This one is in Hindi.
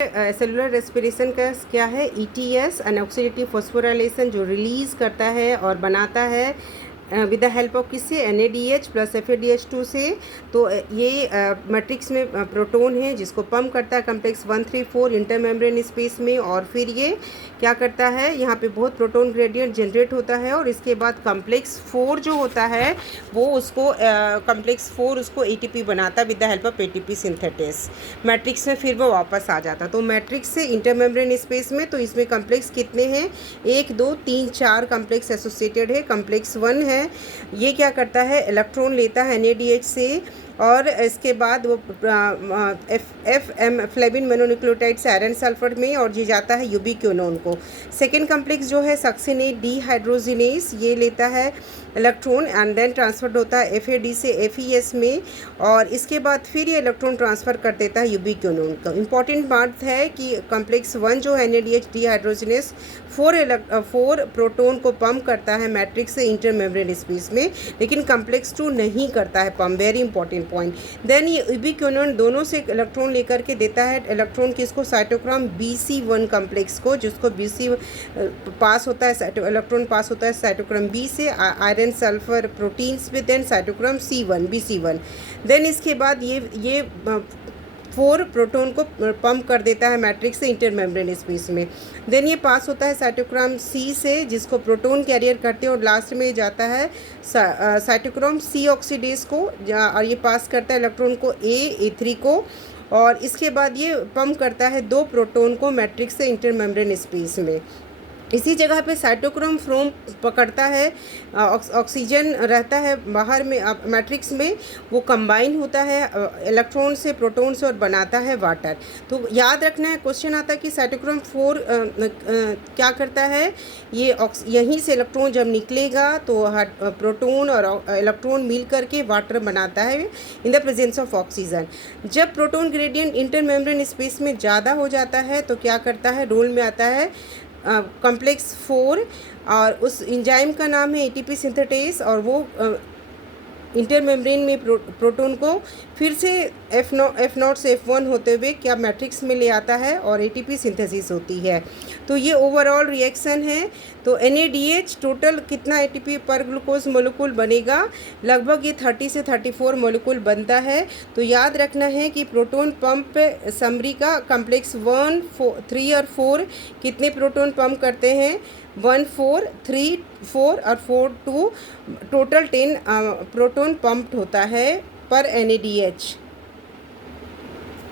सेलुलर रेस्पिरेशन का क्या है, ईटीएस अनऑक्सीडेटिव फॉस्फोराइलेशन जो रिलीज़ करता है और बनाता है विद द हेल्प ऑफ किससे, NADH प्लस FADH2 से। तो ये मैट्रिक्स में प्रोटोन है जिसको पम्प करता है कम्प्लेक्स 134 इंटरमेम्ब्रेन स्पेस में, और फिर ये क्या करता है, यहाँ पे बहुत प्रोटोन ग्रेडियंट जनरेट होता है, और इसके बाद कम्प्लेक्स 4 जो होता है वो उसको कम्प्लेक्स 4 उसको ATP बनाता है with the help of ATP synthesis. Matrix में फिर वो वापस आ जाता। तो मैट्रिक्स से इंटरमेम्ब्रेन स्पेस में, तो इसमें कम्प्लेक्स कितने हैं, 1 2 3 4 कम्प्लेक्स एसोसिएटेड है। कम्प्लेक्स 1 है, ये क्या करता है, इलेक्ट्रॉन लेता है NADH से, और इसके बाद वो फ्लेविन मोनोन्यूक्लियोटाइड से आयरन सल्फर में, और ये जाता है यूबिक्विनोन को। सेकेंड कम्प्लेक्स जो है सक्सिनेट डिहाइड्रोजिनेस, ये लेता है इलेक्ट्रॉन एंड देन ट्रांसफर होता है FAD से FES में, और इसके बाद फिर ये इलेक्ट्रॉन ट्रांसफ़र कर देता है यूबिक्विनोन को। इंपॉर्टेंट बात है कि कम्प्लेक्स 1 जो है NADH डिहाइड्रोजिनेस 4 प्रोटोन को पम्प करता है मैट्रिक्स से इंटरमेम्ब्रेन स्पेस में, लेकिन कम्प्लेक्स 2 नहीं करता है pump. Very important point. Then ये यूबिक्विनोन दोनों से इलेक्ट्रॉन लेकर के देता है इलेक्ट्रॉन किसको, साइटोक्रोम BC1 कम्प्लेक्स को, जिसको BC पास होता है, इलेक्ट्रॉन पास होता है साइटोक्रोम B से आयरन सल्फर प्रोटीन्स में, then cytochrome C1 BC1। Then इसके बाद ये 4 प्रोटोन को पम्प कर देता है मैट्रिक्स से इंटरमेम्ब्रेन स्पेस में। देन ये पास होता है साइटोक्रोम C से, जिसको प्रोटोन कैरियर करते हैं, और लास्ट में जाता है साइटोक्रोम C ऑक्सीडेज को, और ये पास करता है इलेक्ट्रॉन को A3 को, और इसके बाद ये पम्प करता है 2 प्रोटोन को मैट्रिक्स से इंटरमेम्ब्रेन स्पेस में। इसी जगह पे साइटोक्रोम फ्रोम पकड़ता है, ऑक्सीजन रहता है बाहर में मैट्रिक्स में, वो कंबाइन होता है इलेक्ट्रॉन से, प्रोटॉन से, और बनाता है वाटर। तो याद रखना है, क्वेश्चन आता है कि साइटोक्रोम 4 क्या करता है, ये यहीं से इलेक्ट्रॉन जब निकलेगा तो प्रोटॉन और इलेक्ट्रॉन मिल करके वाटर बनाता है in the presence of oxygen. जब प्रोटॉन ग्रेडियंट इंटरमेम्ब्रेन स्पेस में ज़्यादा हो जाता है तो क्या करता है, रोल में आता है कम्प्लेक्स 4, और उस एंजाइम का नाम है ATP सिंथेटेस, और वो इंटरमेम्ब्रेन में प्रोटोन को फिर से F0 से F1 होते हुए क्या मैट्रिक्स में ले आता है, और ATP सिंथेसिस होती है। तो ये ओवरऑल रिएक्शन है। तो NADH टोटल कितना ATP पर ग्लूकोज मोलिक्यूल बनेगा, लगभग ये 30 से 34 मोलिक्यूल बनता है। तो याद रखना है कि प्रोटोन पंप समरी का कम्प्लेक्स 1 3 और 4 कितने प्रोटोन पंप करते हैं, 1 4 3 4 और 4 2, टोटल 10 प्रोटोन पंप्ड होता है पर NADH।